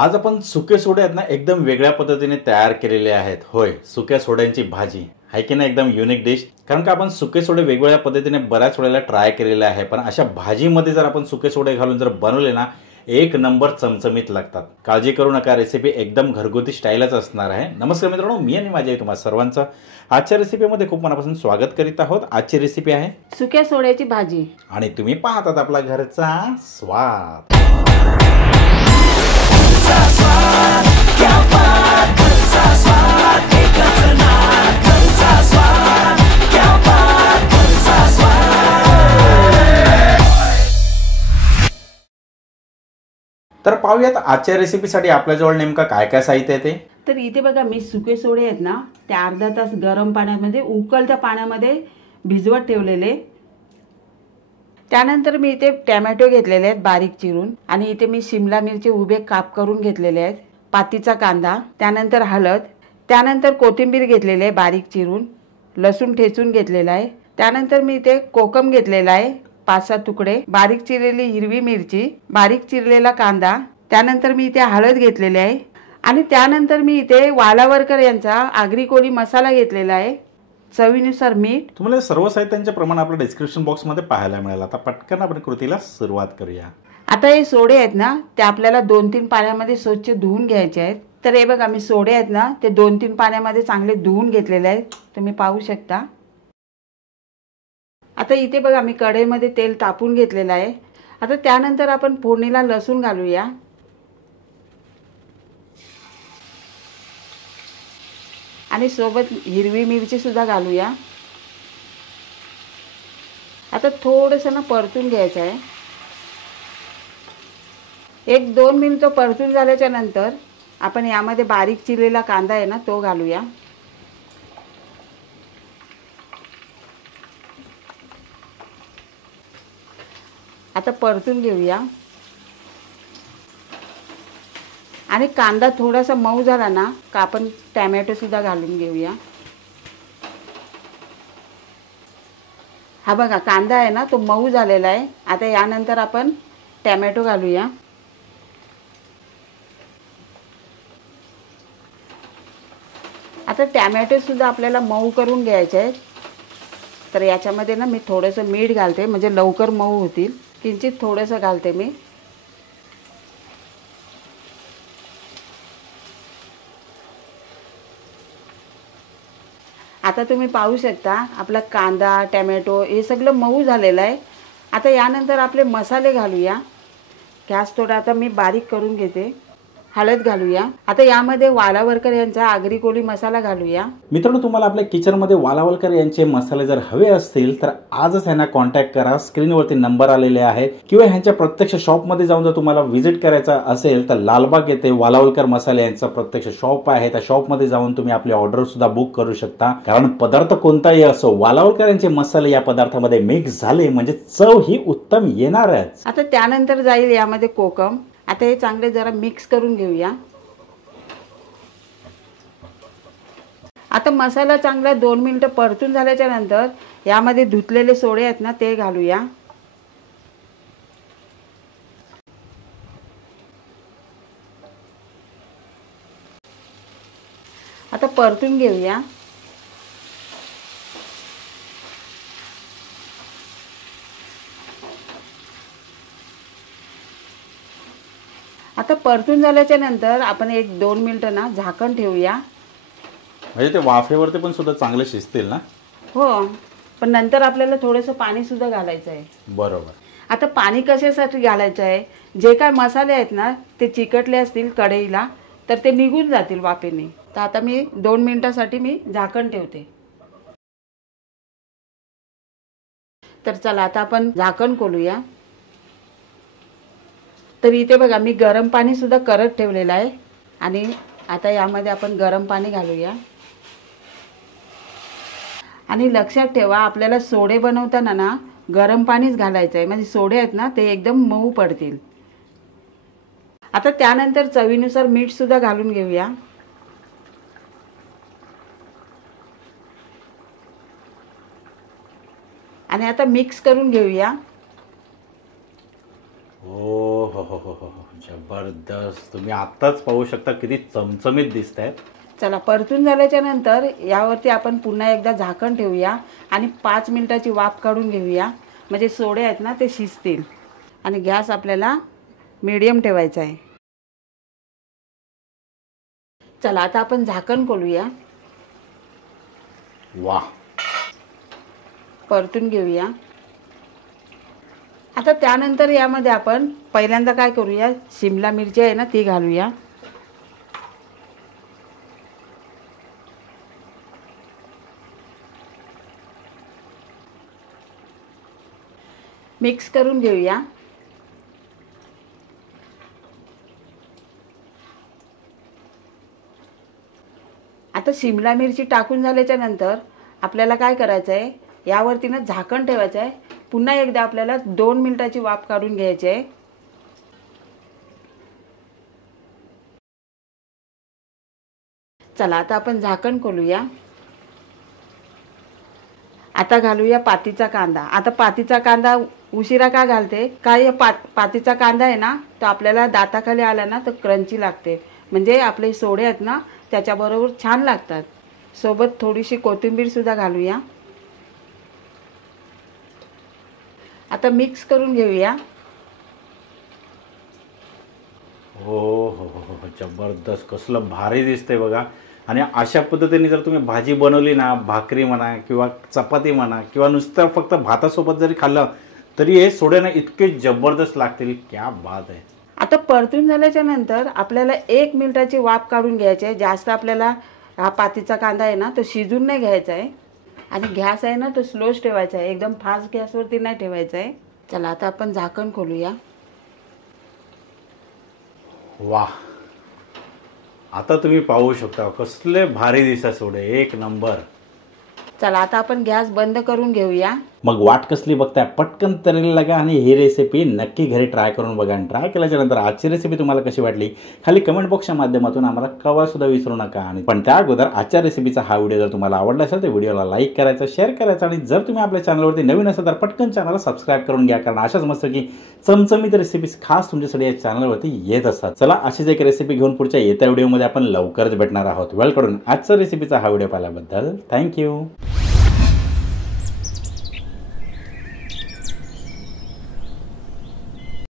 आज आपण सुके सोडे आहेत ना एकदम वेगळ्या पद्धतीने तयार केलेले आहेत. होय, सुक्या सोड्यांची भाजी आहे की नाही, एकदम युनिक डिश. कारण का आपण सुके सोडे वेगवेगळ्या पद्धतीने बऱ्याच वेळेला ट्राय केलेले आहे, पण अशा भाजीमध्ये जर आपण सुके सोडे घालून जर बनवले ना, एक नंबर चमचमीत लागतात. काळजी करू नका, रेसिपी एकदम घरगुती स्टाईलच असणार आहे. नमस्कार मित्रांनो, मी आणि माझे तुम्हाला सर्वांचं आजच्या रेसिपीमध्ये खूप मनापासून स्वागत करीत आहोत. आजची रेसिपी आहे सुक्या सोड्याची भाजी आणि तुम्ही पाहतात आपला घरचा स्वाद. तर पाहूयात आजच्या रेसिपीसाठी आपल्याजवळ नेमका काय काय साहित्य आहे ते. तर इथे बघा, मी सुके सोडे आहेत ना, ते अर्धा तास गरम पाण्यामध्ये उकळत्या पाण्यामध्ये भिजवत ठेवलेले. त्यानंतर मी इथे टोमॅटो घेतलेले आहेत बारीक चिरून, आणि इथे मी शिमला मिरची उभे काप करून घेतलेले आहेत, पातीचा कांदा, त्यानंतर हळद, त्यानंतर कोथिंबीर घेतलेली आहे बारीक चिरून, लसूण ठेचून घेतलेला आहे, त्यानंतर मी इथे कोकम घेतलेला आहे 5-6 तुकडे, बारीक चिरलेली हिरवी मिरची, बारीक चिरलेला कांदा, त्यानंतर मी इथे हळद घेतलेली आहे, आणि त्यानंतर मी इथे वालावरकर यांचा आगरी कोळी मसाला घेतलेला आहे, चवीनुसार मीठ. तुम्हाला सर्व साहित्यांचे प्रमाण आपल्या डिस्क्रिप्शन बॉक्समध्ये पाहायला मिळेल. आता पटकन आपण कृतीला सुरुवात करूया. आता हे सोडे आहेत ना, ते आपल्याला 2-3 पाण्यामध्ये स्वच्छ धुवून घ्यायचे आहेत. तर हे बघा, मी सोडे आहेत ना, ते 2-3 पाण्यामध्ये चांगले धुवून घेतलेले आहेत, तुम्ही पाहू शकता. आता इथे बघा, मी कढईमध्ये तेल तापून घेतलेलं आहे. आता त्यानंतर आपण फोडणीला लसूण घालूया, आणि सोबत हिरवी मिरची सुद्धा घालूया. आता थोडंसं ना परतून घ्यायचं आहे. 1-2 मिनिटं परतून झाल्याच्या नंतर आपण यामध्ये बारीक चिरलेला कांदा आहे ना, तो घालूया. आता परतून घेऊया, आणि कांदा थोडासा मऊ झाला ना का आपण टोमॅटो सुद्धा घालून घेऊया. हा बघा, कांदा आहे ना, तो मऊ झालेला आहे. आता यानंतर आपण टोमॅटो घालूया. आता टोमॅटो सुद्धा आपल्याला मऊ करून घ्यायचे आहेत. तर याच्यामध्ये ना मी थोडंसं मीठ घालते, म्हणजे लवकर मऊ होतील. किंचित थोडंसं घालते मी. आता तुम्ही पाहू शकता आपला कांदा टोमॅटो हे सगळं मऊ झालेलं आहे. आता यानंतर आपले मसाले घालूया. गॅस थोडा आता मी बारीक करून घेते. हळद घालूया. आता यामध्ये वालावरकर यांचा आगरी कोळी मसाला घालूया. मित्रांनो, तुम्हाला आपल्या किचनमध्ये वालावलकर यांचे मसाले जर हवे असतील तर आजच यांना कॉन्टॅक्ट करा. स्क्रीनवरती नंबर आलेले आहेत, किंवा ह्यांच्या प्रत्यक्ष शॉपमध्ये जाऊन जर तुम्हाला व्हिजिट करायचं असेल तर लालबाग येथे वालावलकर मसाले यांचा प्रत्यक्ष शॉप आहे. त्या शॉपमध्ये जाऊन तुम्ही आपली ऑर्डर सुद्धा बुक करू शकता. कारण पदार्थ कोणताही असो, वालावलकर यांचे मसाले या पदार्थामध्ये मिक्स झाले म्हणजे चव ही उत्तम येणारच. आता त्यानंतर जाईल यामध्ये कोकम. आता हे चांगले जरा मिक्स करून घेऊया. आता मसाला चांगला 2 मिनिटं परतून झाल्याच्या नंतर यामध्ये धुतलेले सोडे आहेत ना, ते घालूया. आता परतून घेऊया. आता परतून झाल्याच्या नंतर आपण 1-2 मिनिटं ना झाकण ठेवूया. म्हणजे ते वाफेवरती पण सुद्धा चांगले शिजतील ना. हो, पण नंतर आपल्याला थोडंसं पाणी सुद्धा घालायचं आहे. बरोबर. आता पाणी कशासाठी घालायचं आहे, जे काय मसाले आहेत ना ते चिकटले असतील कढईला तर ते निघून जातील वाफेने. तर आता मी 2 मिनिटासाठी मी झाकण ठेवते. तर चला आता आपण झाकण खोलूया. तर इथे बघा, मी गरम पाणी सुद्धा करत ठेवलेलं आहे, आणि आता यामध्ये आपण गरम पाणी घालूया. आणि लक्षात ठेवा, आपल्याला सोडे बनवताना ना गरम पाणीच घालायचं आहे, म्हणजे सोडे आहेत ना ते एकदम मऊ पडतील. आता त्यानंतर चवीनुसार मीठ सुद्धा घालून घेऊया. आणि आता मिक्स करून घेऊया. हो हो हो हो, जबरदस्त. तुम्ही आत्ताच पाहू शकता किती चमचमीत दिसत आहेत. चला, परतून झाल्याच्या नंतर यावरती आपण पुन्हा एकदा झाकण ठेवूया आणि 5 मिनिटाची वाफ काढून घेऊया, म्हणजे सोडे आहेत ना ते शिजतील. आणि गॅस आपल्याला मीडियम ठेवायचा आहे. चला, आता आपण झाकण खोलूया, वाह, परतून घेऊया. आता त्यानंतर यामध्ये आपण पहिल्यांदा काय करूया, शिमला मिरची आहे ना ती घालूया. मिक्स करून घेऊया. आता शिमला मिरची टाकून झाल्याच्या नंतर आपल्याला काय करायचं आहे, यावरती ना झाकण ठेवायचं आहे. पुन्हा एकदा आपल्याला 2 मिनिटाची वाफ काढून घ्यायची आहे. चला, आता आपण झाकण खोलूया. आता घालूया पातीचा कांदा. आता पातीचा कांदा उशिरा का घालते, काय पातीचा कांदा आहे ना तो आपल्याला दाताखाली आला ना तर क्रंची लागते, म्हणजे आपले सोडे आहेत ना त्याच्याबरोबर छान लागतात. सोबत थोडीशी कोथिंबीर सुद्धा घालूया. आता मिक्स करून घेऊया. हो हो हो, जबरदस्त, कसलं भारी दिसतंय बघा. आणि अशा पद्धतीने जर तुम्ही भाजी बनवली ना, भाकरी म्हणा किंवा चपाती म्हणा किंवा नुसतं फक्त भातासोबत जरी खाल्लं तरी हे सोडे ना इतके जबरदस्त लागतील. क्या बात आहे. आता परतून झाल्याच्या नंतर आपल्याला 1 मिनिटाची वाफ काढून घ्यायची आहे. जास्त आपल्याला हा पातीचा कांदा आहे ना तो शिजून नाही घ्यायचा आहे. आणि गॅस आहे ना तो स्लोच ठेवायचा आहे, एकदम फास्ट गॅसवरती नाही ठेवायचा आहे. चला, आता आपण झाकण खोलूया. वाह, आता तुम्ही पाहू शकता कसले भारी दिसतात सोडे, एक नंबर. चला, आता आपण गॅस बंद करून घेऊया. मग वाट कसली बघताय, पटकन तळायला लागा आणि ही रेसिपी नक्की घरी ट्राय करून बघा. आणि ट्राय केल्याच्या नंतर आजची रेसिपी तुम्हाला कशी वाटली खाली कमेंट बॉक्सच्या माध्यमातून आम्हाला कळवा सुद्धा विसरू नका. आणि पण त्या अगोदर आजच्या रेसिपीचा हा व्हिडिओ जर तुम्हाला आवडला असेल तर व्हिडिओला लाईक करायचा, शेअर करायचा. आणि जर तुम्ही आपल्या चॅनलवरती नवीन असाल तर पटकन चॅनलला सबस्क्राईब करून घ्या, कारण अशाच मस्त की चमचमीत रेसिपीज खास तुमच्यासाठी या चॅनलवरती येत असतात. चला, अशीच एक रेसिपी घेऊन पुढच्या येत्या व्हिडिओमध्ये आपण लवकरच भेटणार आहोत. वेळ काढून आजच्या रेसिपीचा हा व्हिडिओ पाहिल्याबद्दल थँक्यू.